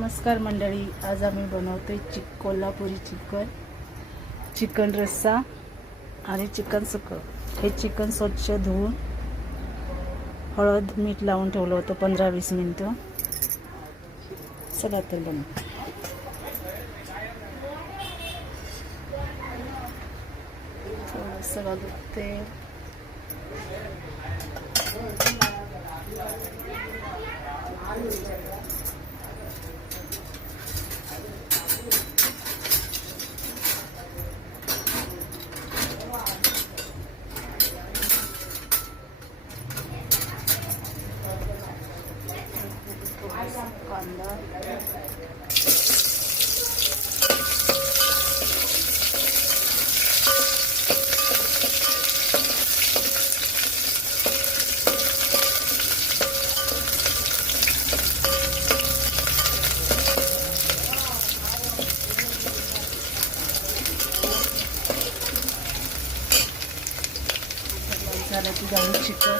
नमस्कार मंडळी, आज आम्ही बनवतोय कोल्हापुरी चिकन रस्सा आणि चिकन सुकं। हे चिकन स्वच्छ धुवून हळद मीठ लावून ठेवलं होतं 15-20 मिनिटं। चला तर बनवू। थोडंसं तेल, कांदा, झालं की जाऊन चिकन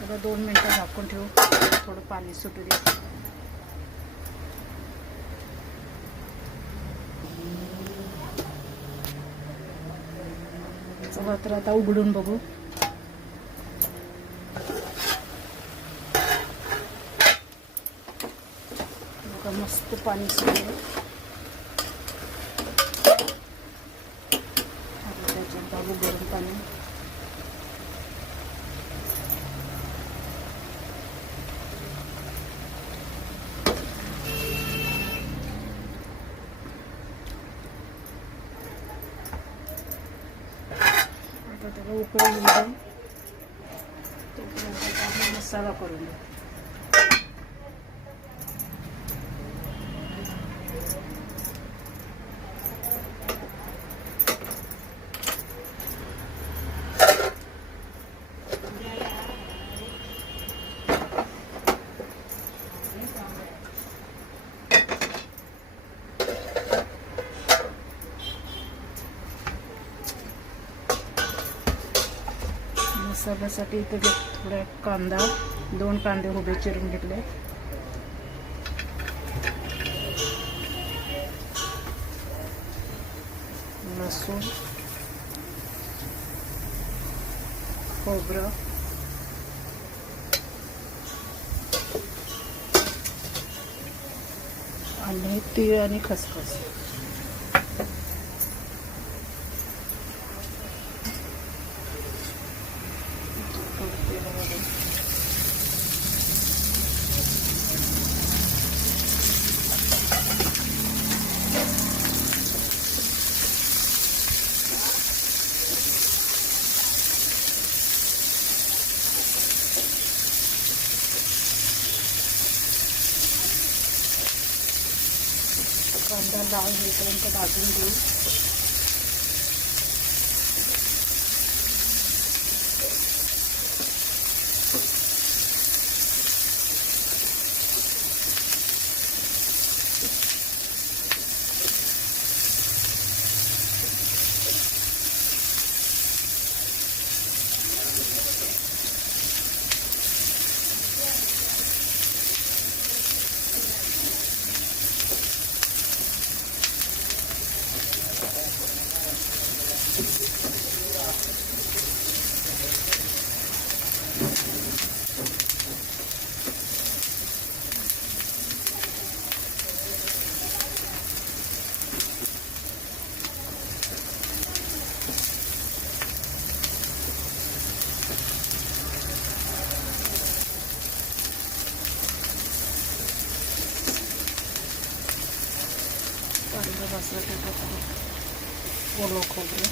थोडं 2 मिनिटं झाकून ठेवू, थोडं पाणी सुटू दे। चला तर आता उघडून बघू। बघा मस्त पाणी सुटलं। त्याच्यात बाबू गरम पाणी, त्याला उकळून घेऊन तोपर्यंत मसाला करून घेऊ। मसाल्यासाठी इथे थोडा कांदा, 2 कांदे उभे चिरून घेतले, लसूण, खोबरं, आणि तीळ आणि खसखस। कांदा लाल होईपर्यंत भाजून घेऊ। चांगलं भाजलं त्याच्यात ओलं खोबरं,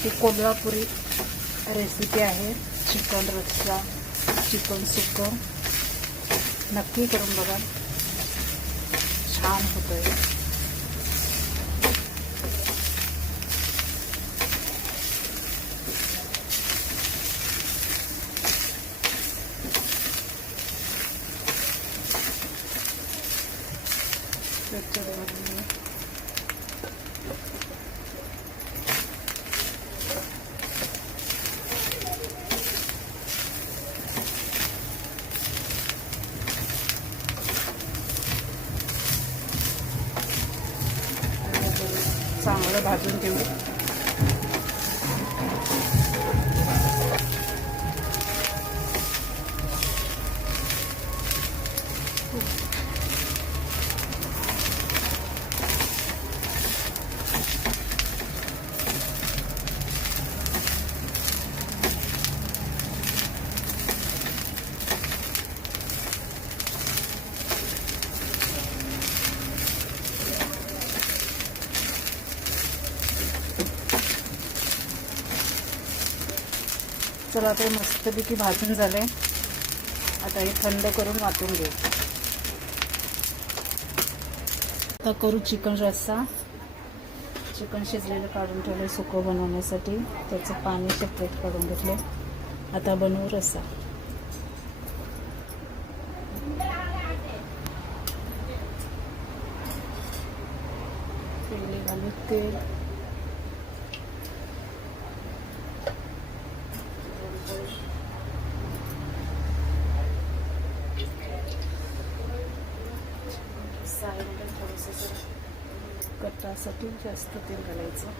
ही कोल्हापुरी रेसिपी आहे. चिकन रस्सा, चिकन सुक्कं नक्की करून बघा, छान होतंय. चांगलं भाजून घेऊ. चला ते मस्तपैकी भाजून झाले. आता हे थंड करून वाटून घेऊ. आता करू चिकन रस्सा. चिकन शिजलेलं काढून ठेवले सुकं बनवण्यासाठी, त्याचं पाणी सेपरेट काढून घेतले. आता बनवू रस्सा. पहिले घालू तेल, कट्टासाठी जास्त तेल घालायचं.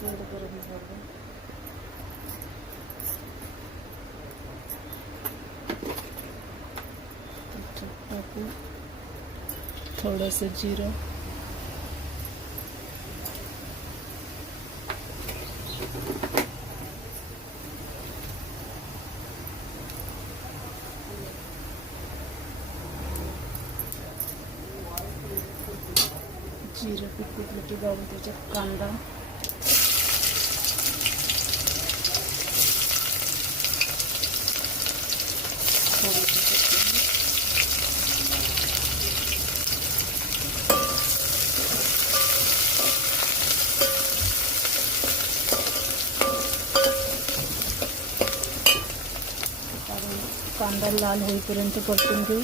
तेल गरम झालं, टाकू थोडंसं जिरं, जिरं पिकलं की घालून त्याच्यात कांदा, कांदा लाल होईपर्यंत परतून घेऊ.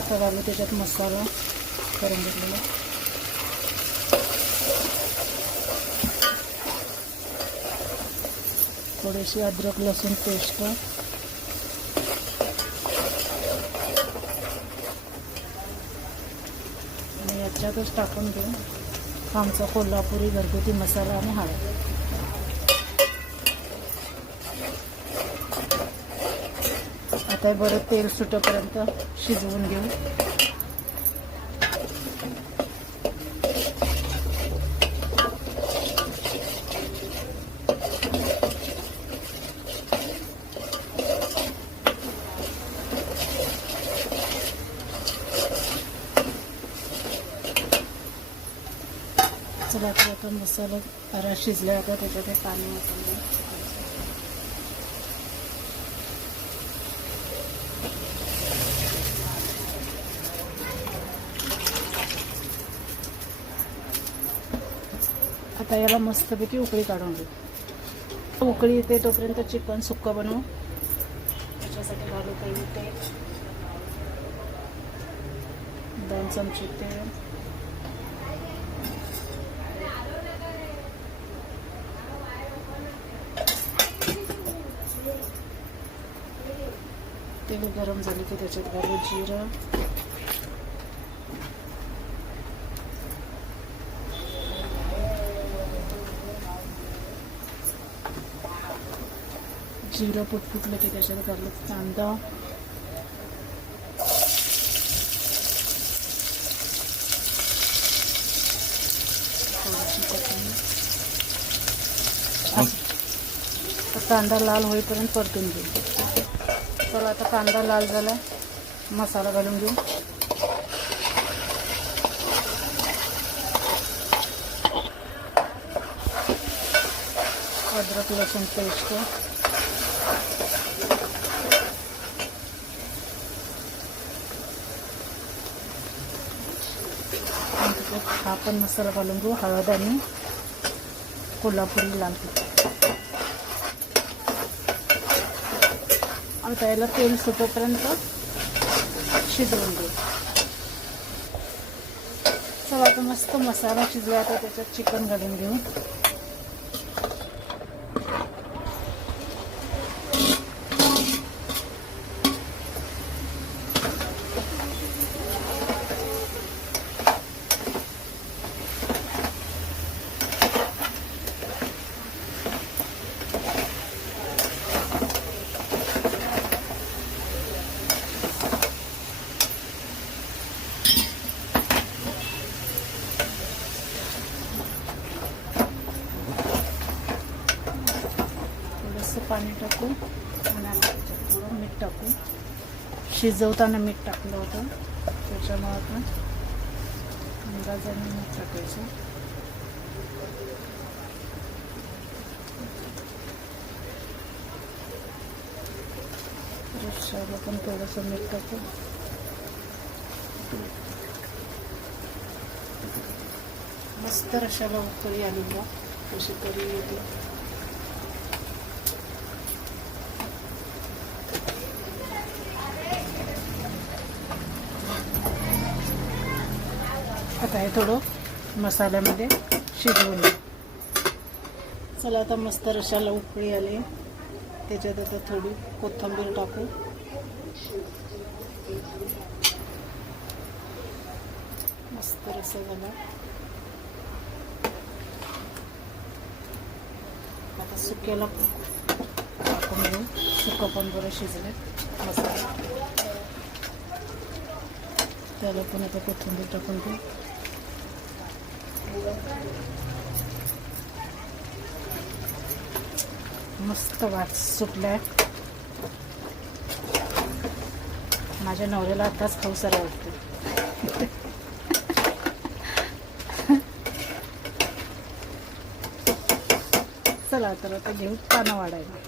आता घालू त्याच्यात मसाला करून घेतलेला, थोडीशी अद्रक लसूण पेस्ट, आणि याच्यातच टाकून घेऊ आमचा कोल्हापुरी घरगुती मसाला आणि हळद. आता बरं तेल सुटेपर्यंत शिजवून घेऊ. चला आता मसाला जरा शिजला. आता त्याच्यात पाणी ओतून घेऊ. आता याला मस्तपैकी उकळी काढून घेऊ. उकळी येते तोपर्यंत चिकन सुक्कं बनवू. त्याच्यासाठी घालू काही तेल, 2 चमचे तेल, तेल गरम झाले की त्याच्यात घालू जिरं, जिरं फुटफुटलं की त्याच्यात घालू कांदा, थोडीशी कोथिंबीर. कांदा लाल होईपर्यंत परतून घेऊ. तर आता कांदा लाल झाला, मसाला घालून घेऊ. अद्रक लसूण पेस्ट, हा पण मसाला घालून घेऊ. हळद आणि कोल्हापुरी लाल तिखट. आता याला तेल सुटेपर्यंत शिजवून घेऊ. चला आता मस्त मसाला शिजला. आता त्याच्यात चिकन घालून घेऊ. पाणी टाकू आणि आता त्याच्यात थोडं मीठ टाकू. शिजवताना मीठ टाकलं होतं त्याच्यामुळे आता अंदाजाने मीठ टाकायचं. रश्श्याला पण थोडंसं मीठ टाकू. मस्त रश्श्याला उकळी आली बघा कशी करी येते. आता हे थोडं मसाल्यामध्ये शिजवून घेऊ. चला आता मस्त रश्श्याला उकळी आली. त्याच्यात आता थोडी कोथिंबीर टाकू. मस्त रस्सा झाला. आता सुक्याला टाकून घेऊ. सुकं पण बरं शिजले मसाला. त्याला पण आता कोथिंबीर टाकून घेऊ. मस्त वास सुटलाय. माझ्या नवऱ्याला आताच खाऊसारं वाटतं. चला तर आता घेऊ पानं वाढायला.